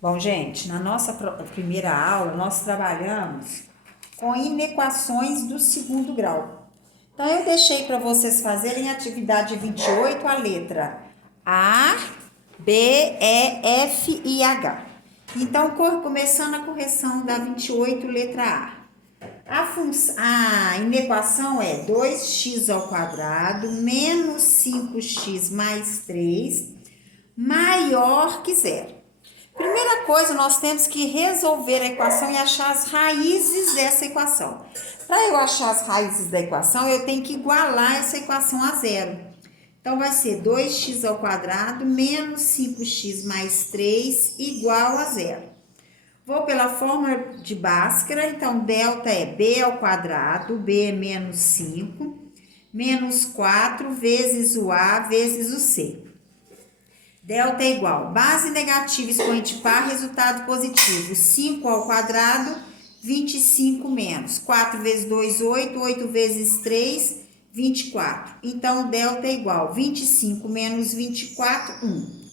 Bom, gente, na nossa primeira aula, nós trabalhamos com inequações do segundo grau. Então, eu deixei para vocês fazerem atividade 28, a letra A, B, E, F e H. Então, começando a correção da 28, letra A. A inequação é 2x ao quadrado menos 5x mais 3 maior que zero. Primeira coisa, nós temos que resolver a equação e achar as raízes dessa equação. Para eu achar as raízes da equação, eu tenho que igualar essa equação a zero. Então, vai ser 2x ao quadrado menos 5x mais 3 igual a zero. Vou pela fórmula de Bhaskara, então, delta é b ao quadrado, b é menos 5, menos 4 vezes o a vezes o c. Delta é igual, base negativa, expoente par, resultado positivo. 5 ao quadrado, 25 menos. 4 vezes 2, 8. 8 vezes 3, 24. Então, delta é igual, 25 menos 24, 1.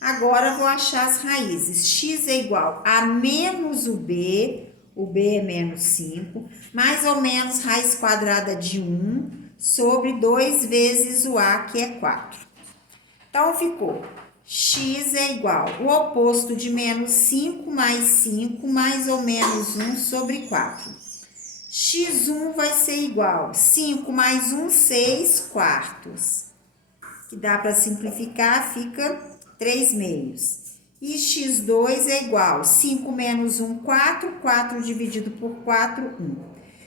Agora, vou achar as raízes. X é igual a menos o b é menos 5, mais ou menos raiz quadrada de 1, sobre 2 vezes o a, que é 4. Então, ficou x é igual o oposto de menos 5 mais ou menos 1 sobre 4. x1 vai ser igual 5 mais 1, 6 quartos. Que dá para simplificar, fica 3 meios. E x2 é igual 5 menos 1, 4. 4 dividido por 4, 1.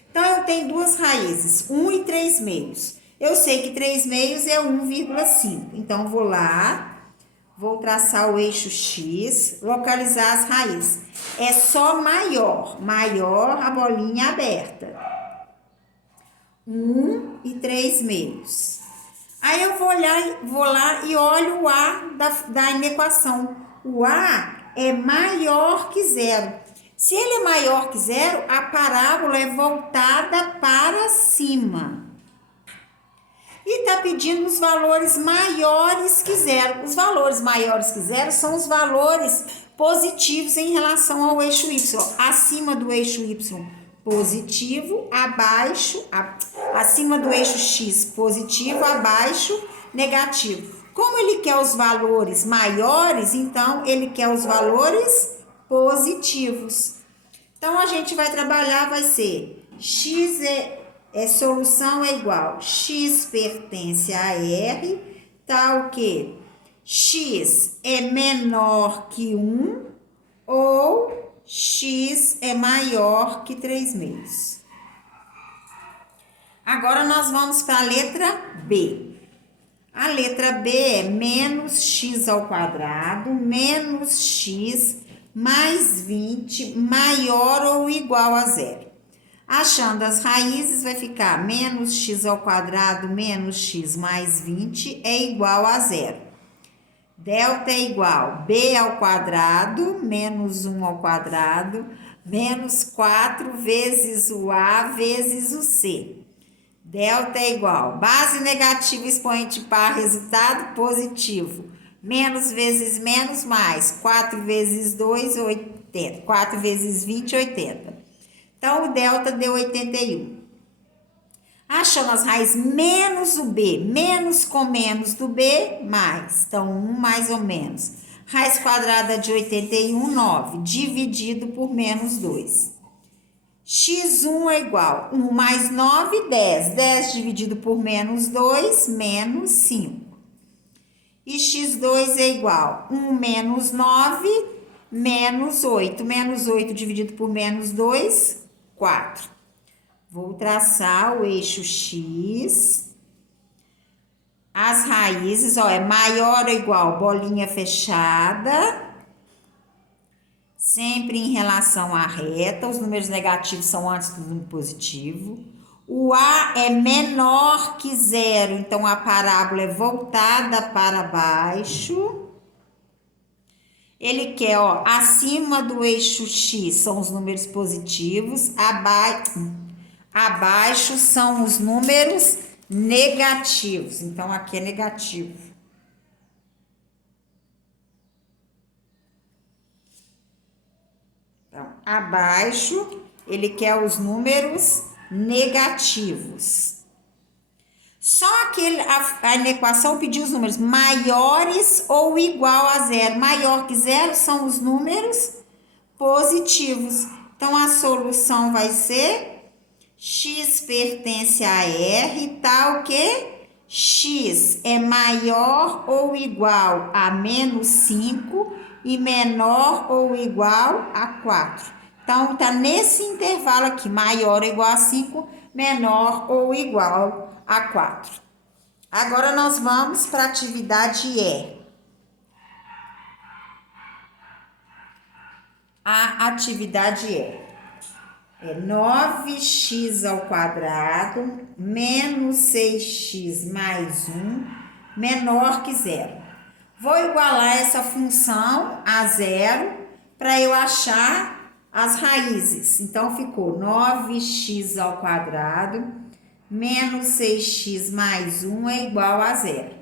Então, eu tenho duas raízes, 1 e 3 meios. Eu sei que 3 meios é 1,5. Então, vou lá. Vou traçar o eixo X, localizar as raízes. É só maior, maior a bolinha aberta. 1 e 3 meios. Aí eu vou lá e olho o A da inequação. O A é maior que zero. Se ele é maior que zero, a parábola é voltada para cima. E está pedindo os valores maiores que zero. Os valores maiores que zero são os valores positivos em relação ao eixo Y. Acima do eixo Y, positivo, abaixo, acima do eixo X, positivo, abaixo, negativo. Como ele quer os valores maiores, então ele quer os valores positivos. Então, a gente vai trabalhar, vai ser x solução é igual, x pertence a R, tá o quê? X é menor que 1 ou x é maior que 3 meios. Agora, nós vamos para a letra B. A letra B é menos x ao quadrado, menos x mais 20 maior ou igual a zero. Achando as raízes, vai ficar menos x ao quadrado menos x mais 20 é igual a zero. Delta é igual b ao quadrado menos 1 ao quadrado menos 4 vezes o a vezes o c. Delta é igual base negativa, expoente par, resultado positivo. Menos vezes menos mais 4 vezes 2, 80. 4 vezes 20, 80. Então, o delta deu 81. Achando as raízes menos o b, menos com menos do b, mais. Então, 1 mais ou menos. Raiz quadrada de 81, 9, dividido por menos 2. x1 é igual 1 mais 9, 10. 10 dividido por menos 2, menos 5. E x2 é igual 1 menos 9, menos 8. Menos 8 dividido por menos 2, 4. Vou traçar o eixo X. As raízes, ó, é maior ou igual, bolinha fechada. Sempre em relação à reta, os números negativos são antes do número positivo. O A é menor que zero, então a parábola é voltada para baixo. Ele quer, ó, acima do eixo X são os números positivos, abaixo são os números negativos. Então, aqui é negativo. abaixo, ele quer os números negativos. Só que a inequação pediu os números maiores ou igual a zero. Maior que zero são os números positivos. Então, a solução vai ser x pertence a R, tal que x é maior ou igual a menos 5 e menor ou igual a 4. Então, tá nesse intervalo aqui, maior ou igual a 5, menor ou igual a 4. Agora, nós vamos para a atividade E. A atividade é 9x ao quadrado menos 6x mais 1 menor que zero. Vou igualar essa função a zero para eu achar as raízes. Então, ficou 9x ao quadrado menos 6x mais 1 é igual a zero.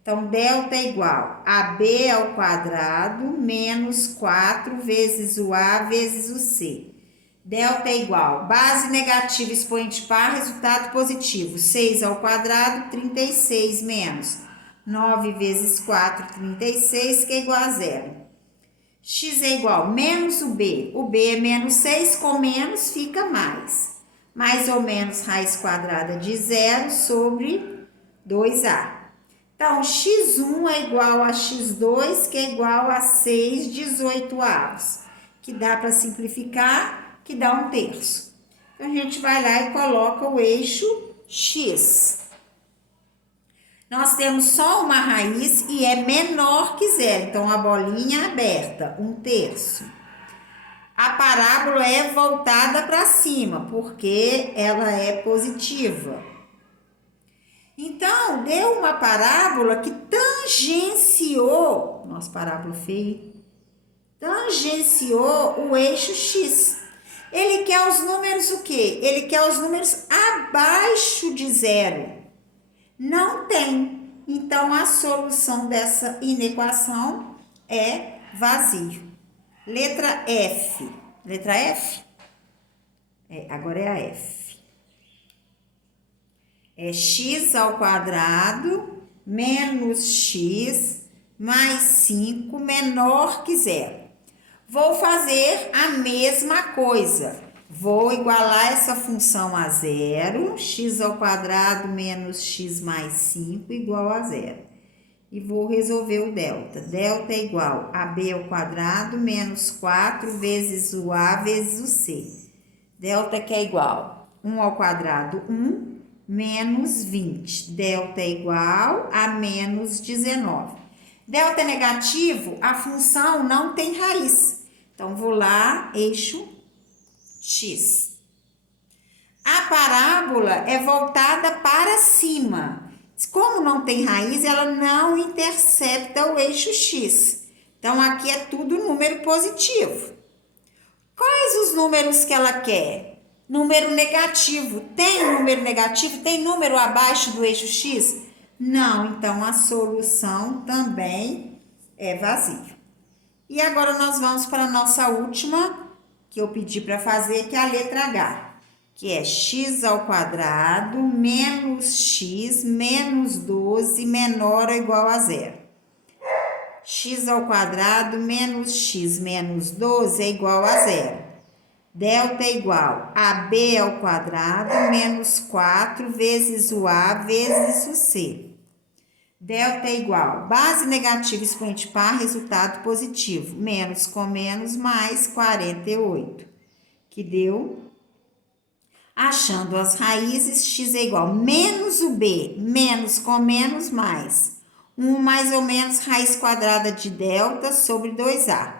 Então, delta é igual a b ao quadrado menos 4 vezes o a vezes o c. Delta é igual, base negativa, expoente par, resultado positivo. 6 ao quadrado, 36 menos 9 vezes 4, 36, que é igual a zero. X é igual menos o b é menos 6, com menos fica mais. Mais ou menos raiz quadrada de zero sobre 2a. Então, x1 é igual a x2, que é igual a 6/18, que dá para simplificar, que dá 1/3. Então, a gente vai lá e coloca o eixo x. Nós temos só uma raiz e é menor que zero, então a bolinha é aberta, 1/3. A parábola é voltada para cima, porque ela é positiva. Então, deu uma parábola que tangenciou, nossa, parábola feia, tangenciou o eixo x. Ele quer os números o quê? Ele quer os números abaixo de zero. Não tem. Então, a solução dessa inequação é vazio. Letra F. Letra F? Agora é a F. É x ao quadrado menos x mais 5 menor que zero. Vou fazer a mesma coisa. Vou igualar essa função a zero. X ao quadrado menos x mais 5 igual a zero. E vou resolver o delta. Delta é igual a b ao quadrado menos 4 vezes o a vezes o c. Delta que é igual 1 ao quadrado, 1, menos 20. Delta é igual a menos 19. Delta é negativo, a função não tem raiz. Então, vou lá, eixo x. A parábola é voltada para cima. Como não tem raiz, ela não intercepta o eixo x. Então, aqui é tudo número positivo. Quais os números que ela quer? Número negativo. Tem número negativo? Tem número abaixo do eixo x? Não, então a solução também é vazio. E agora nós vamos para a nossa última, que eu pedi para fazer, que é a letra H, que é x ao quadrado menos x menos 12 menor ou igual a zero. X ao quadrado menos x menos 12 é igual a zero. Delta é igual a b ao quadrado menos 4 vezes o a vezes o c. Delta é igual, base negativa, expoente par, resultado positivo. Menos com menos, mais 48. Que deu, achando as raízes, x é igual menos o b, menos com menos, mais 1 mais ou menos raiz quadrada de delta sobre 2a.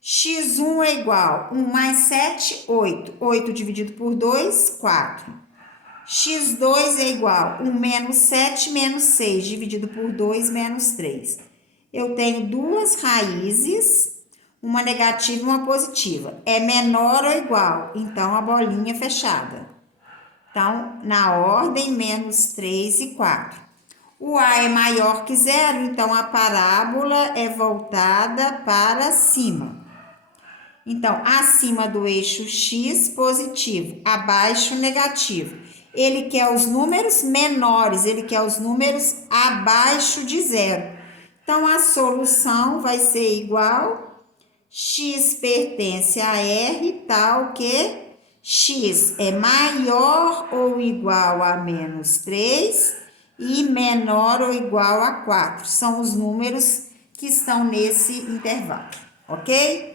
x1 é igual 1 mais 7, 8. 8 dividido por 2, 4. x2 é igual 1 menos 7 menos 6 dividido por 2 menos 3. Eu tenho duas raízes, uma negativa e uma positiva. É menor ou igual, então a bolinha fechada. Então, na ordem, menos 3 e 4. O a é maior que zero, então a parábola é voltada para cima. Então, acima do eixo X, positivo, abaixo, negativo. Ele quer os números menores, ele quer os números abaixo de zero. Então, a solução vai ser igual, X pertence a R, tal que X é maior ou igual a menos 3 e menor ou igual a 4. São os números que estão nesse intervalo, ok?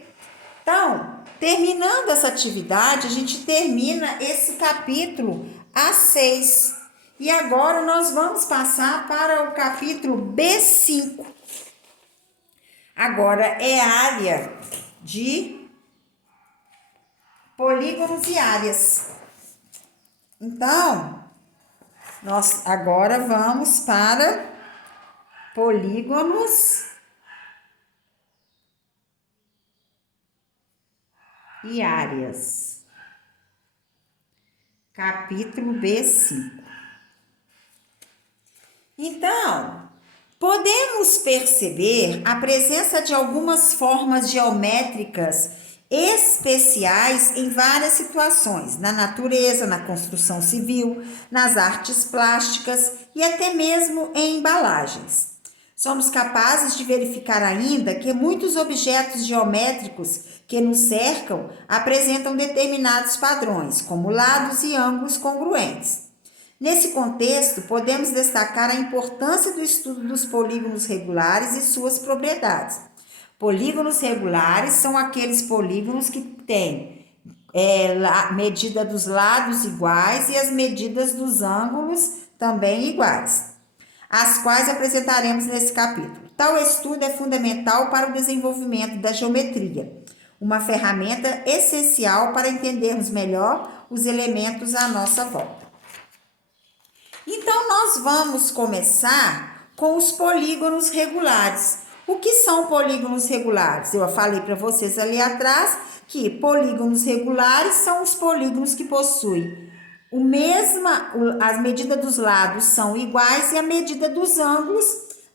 Então, terminando essa atividade, a gente termina esse capítulo A6. E agora nós vamos passar para o capítulo B5. Agora é área de polígonos e áreas. Então, nós agora vamos para polígonos e áreas. Capítulo B5. Então, podemos perceber a presença de algumas formas geométricas especiais em várias situações, na natureza, na construção civil, nas artes plásticas e até mesmo em embalagens. Somos capazes de verificar ainda que muitos objetos geométricos que nos cercam apresentam determinados padrões, como lados e ângulos congruentes. Nesse contexto, podemos destacar a importância do estudo dos polígonos regulares e suas propriedades. Polígonos regulares são aqueles polígonos que têm medida dos lados iguais e as medidas dos ângulos também iguais, as quais apresentaremos nesse capítulo. Tal estudo é fundamental para o desenvolvimento da geometria, uma ferramenta essencial para entendermos melhor os elementos à nossa volta. Então, nós vamos começar com os polígonos regulares. O que são polígonos regulares? Eu falei para vocês ali atrás que polígonos regulares são os polígonos que possuem as medidas dos lados são iguais e a medida dos ângulos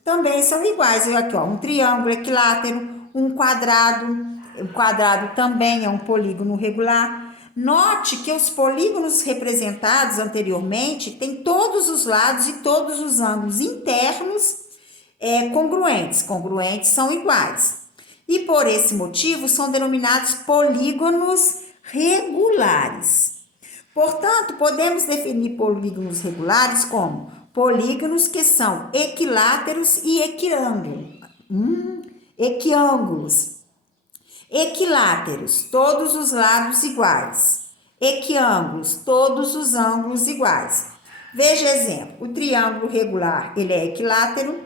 também são iguais. Aqui, ó, um triângulo equilátero, um quadrado também é um polígono regular. Note que os polígonos representados anteriormente têm todos os lados e todos os ângulos internos congruentes. Congruentes são iguais. E por esse motivo são denominados polígonos regulares. Portanto, podemos definir polígonos regulares como polígonos que são equiláteros e equiângulos. Equiláteros, todos os lados iguais. Equiângulos, todos os ângulos iguais. Veja exemplo, o triângulo regular, ele é equilátero,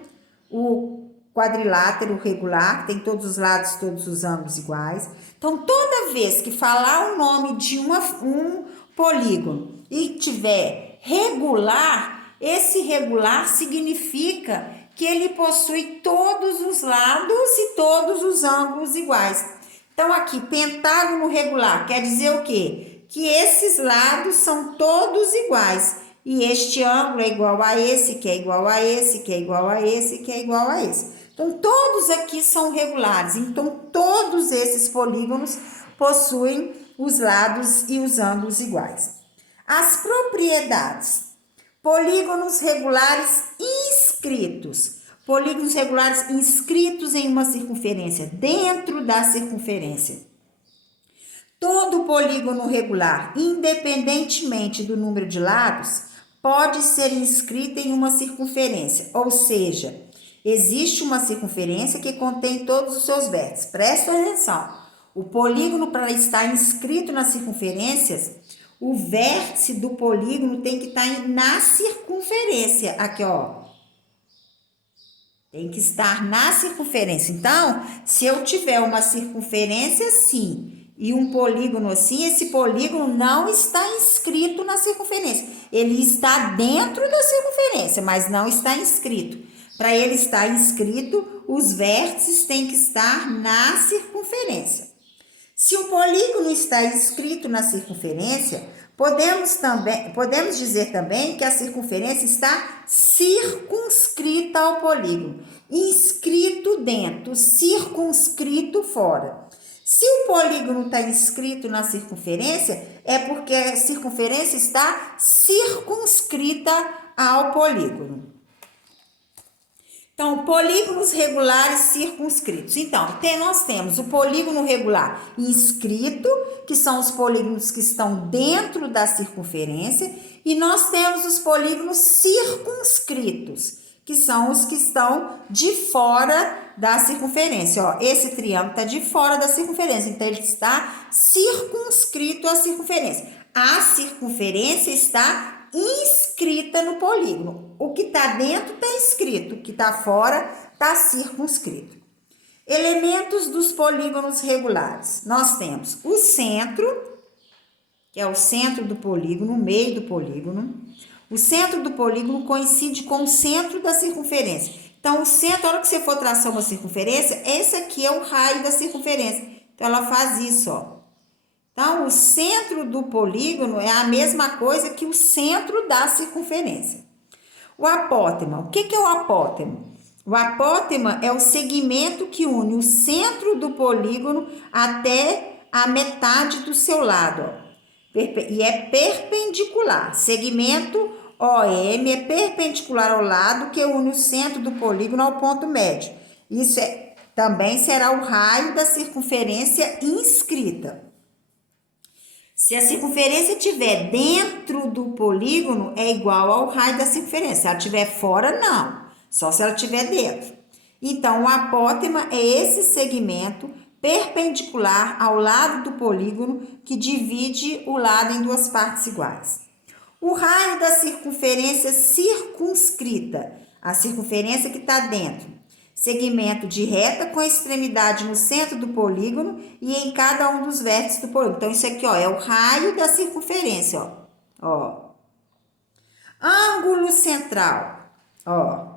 o quadrilátero regular, tem todos os lados, todos os ângulos iguais. Então, toda vez que falar o nome de um polígono e tiver regular, esse regular significa que ele possui todos os lados e todos os ângulos iguais. Então, aqui, pentágono regular, quer dizer o quê? Que esses lados são todos iguais. E este ângulo é igual a esse, que é igual a esse, que é igual a esse, que é igual a esse. Então, todos aqui são regulares. Então, todos esses polígonos possuem os lados e os ângulos iguais. As propriedades. Polígonos regulares inscritos. Polígonos regulares inscritos em uma circunferência, dentro da circunferência. Todo polígono regular, independentemente do número de lados, pode ser inscrito em uma circunferência, ou seja, existe uma circunferência que contém todos os seus vértices. Presta atenção, o polígono, para estar inscrito nas circunferências, o vértice do polígono tem que estar na circunferência, aqui ó, tem que estar na circunferência. Então, se eu tiver uma circunferência assim e um polígono assim, esse polígono não está inscrito na circunferência. Ele está dentro da circunferência, mas não está inscrito. Para ele estar inscrito, os vértices têm que estar na circunferência. Se o polígono está inscrito na circunferência, podemos dizer também que a circunferência está circunscrita ao polígono, inscrito dentro, circunscrito fora. Se o polígono está inscrito na circunferência, é porque a circunferência está circunscrita ao polígono. Então, polígonos regulares circunscritos. Então, nós temos o polígono regular inscrito, que são os polígonos que estão dentro da circunferência, e nós temos os polígonos circunscritos, que são os que estão de fora da circunferência. Ó, esse triângulo está de fora da circunferência, então ele está circunscrito à circunferência. A circunferência está inscrita no polígono. O que está dentro está inscrito, o que está fora está circunscrito. Elementos dos polígonos regulares. Nós temos o centro, que é o centro do polígono, o meio do polígono. O centro do polígono coincide com o centro da circunferência. Então, o centro, a hora que você for traçar uma circunferência, esse aqui é o raio da circunferência. Então, ela faz isso, ó. Então, o centro do polígono é a mesma coisa que o centro da circunferência. O apótema. O que é o apótema? O apótema é o segmento que une o centro do polígono até a metade do seu lado, ó. E é perpendicular. Segmento OM é perpendicular ao lado que une o centro do polígono ao ponto médio. Isso também será o raio da circunferência inscrita. Se a circunferência estiver dentro do polígono, é igual ao raio da circunferência. Se ela estiver fora, não. Só se ela estiver dentro. Então, o apótema é esse segmento perpendicular ao lado do polígono que divide o lado em duas partes iguais. O raio da circunferência circunscrita, a circunferência que está dentro, segmento de reta com extremidade no centro do polígono e em cada um dos vértices do polígono. Então, isso aqui, ó, é o raio da circunferência, ó. Ângulo central, ó.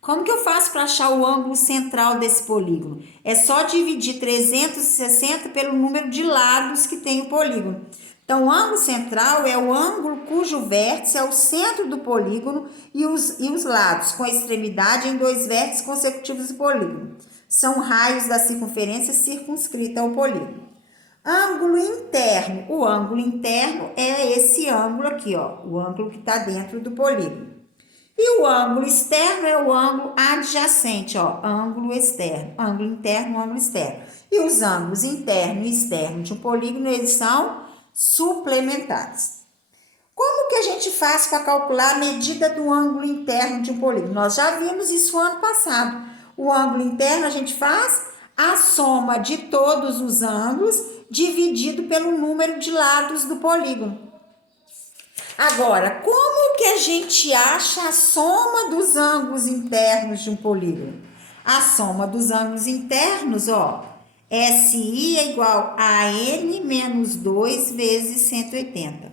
Como que eu faço para achar o ângulo central desse polígono? É só dividir 360 pelo número de lados que tem o polígono. Então, o ângulo central é o ângulo cujo vértice é o centro do polígono e os lados, com a extremidade em dois vértices consecutivos do polígono. São raios da circunferência circunscrita ao polígono. Ângulo interno. O ângulo interno é esse ângulo aqui, ó, o ângulo que está dentro do polígono. E o ângulo externo é o ângulo adjacente, ó, ângulo externo, ângulo interno, ângulo externo. E os ângulos interno e externo de um polígono, eles são suplementares. Como que a gente faz para calcular a medida do ângulo interno de um polígono? Nós já vimos isso ano passado. O ângulo interno a gente faz a soma de todos os ângulos dividido pelo número de lados do polígono. Agora, como que a gente acha a soma dos ângulos internos de um polígono? A soma dos ângulos internos, ó, SI é igual a N menos 2 vezes 180.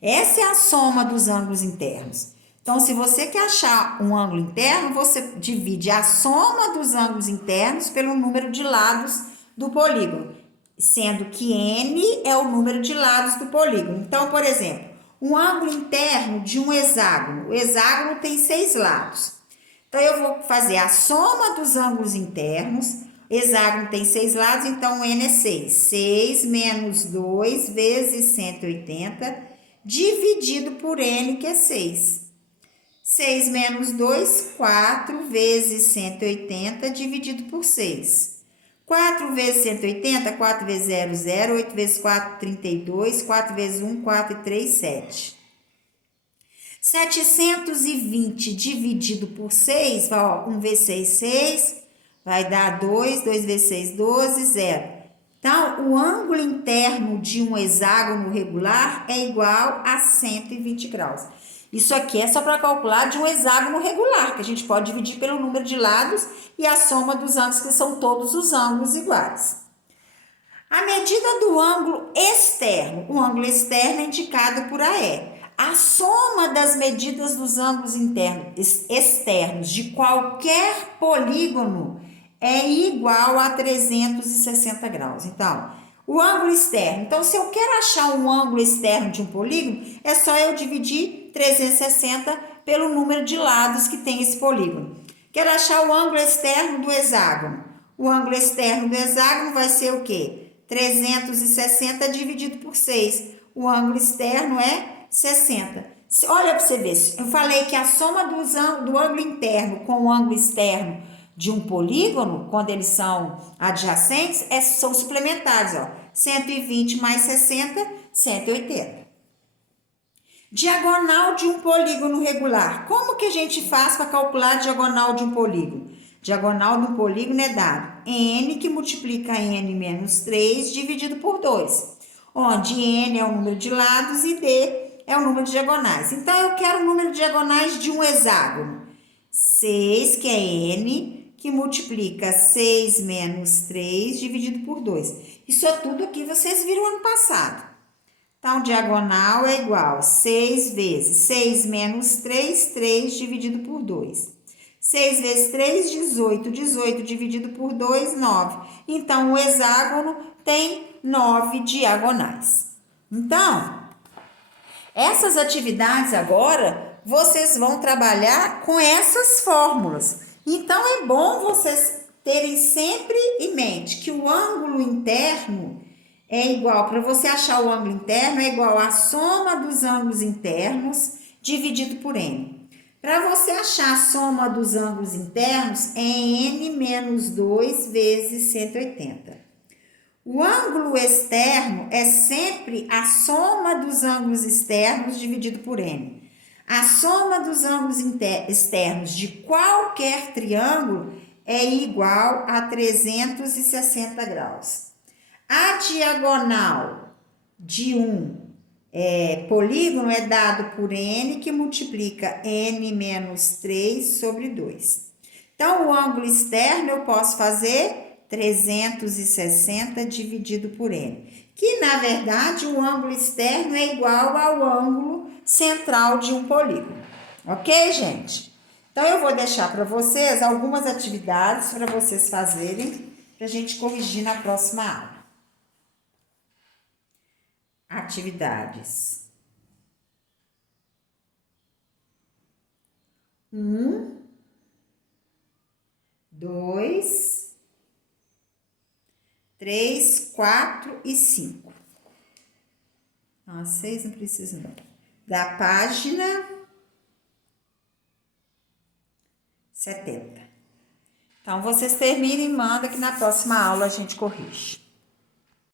Essa é a soma dos ângulos internos. Então, se você quer achar um ângulo interno, você divide a soma dos ângulos internos pelo número de lados do polígono, sendo que N é o número de lados do polígono. Então, por exemplo, um ângulo interno de um hexágono. O hexágono tem 6 lados. Então, eu vou fazer a soma dos ângulos internos. Hexágono tem 6 lados, então N é 6. 6 menos 2 vezes 180, dividido por N, que é 6. 6 menos 2, 4 vezes 180, dividido por 6. 4 vezes 180, 4 vezes 0, 0, 8 vezes 4, 32, 4 vezes 1, 4 e 3, 7. 720 dividido por 6, ó, 1 vezes 6, 6, vai dar 2, 2 vezes 6, 12, 0. Então, o ângulo interno de um hexágono regular é igual a 120 graus. Isso aqui é só para calcular de um hexágono regular, que a gente pode dividir pelo número de lados e a soma dos ângulos, que são todos os ângulos iguais. A medida do ângulo externo. O ângulo externo é indicado por AE. A soma das medidas dos ângulos externos de qualquer polígono é igual a 360 graus. Então, o ângulo externo. Então, se eu quero achar um ângulo externo de um polígono, é só eu dividir 360 pelo número de lados que tem esse polígono. Quero achar o ângulo externo do hexágono. O ângulo externo do hexágono vai ser o quê? 360 dividido por 6. O ângulo externo é 60. Olha para você ver, eu falei que a soma do ângulo interno com o ângulo externo de um polígono, quando eles são adjacentes, são suplementares, ó. 120 mais 60, 180. Diagonal de um polígono regular. Como que a gente faz para calcular a diagonal de um polígono? Diagonal do polígono é dado n, que multiplica n menos 3, dividido por 2. Onde n é o número de lados e d é o número de diagonais. Então, eu quero o número de diagonais de um hexágono. 6, que é n, que multiplica 6 menos 3, dividido por 2. Isso é tudo aqui vocês viram ano passado. Então, diagonal é igual a 6 vezes 6 menos 3, 3 dividido por 2. 6 vezes 3, 18. 18 dividido por 2, 9. Então, o hexágono tem 9 diagonais. Então, essas atividades agora, vocês vão trabalhar com essas fórmulas. Então, é bom vocês terem sempre em mente que o ângulo interno é igual, para você achar o ângulo interno, é igual à soma dos ângulos internos dividido por n. Para você achar a soma dos ângulos internos, é n menos 2 vezes 180. O ângulo externo é sempre a soma dos ângulos externos dividido por n. A soma dos ângulos externos de qualquer triângulo é igual a 360 graus. A diagonal de um polígono é dado por n, que multiplica n menos 3 sobre 2. Então, o ângulo externo eu posso fazer 360 dividido por n, que na verdade o ângulo externo é igual ao ângulo central de um polígono. Ok, gente? Então, eu vou deixar para vocês algumas atividades para vocês fazerem, para a gente corrigir na próxima aula. Atividades 1, 2, 3, 4 e 5. Não, 6 não precisa não. Da página 70. Então, vocês terminam e mandam que na próxima aula a gente corrige.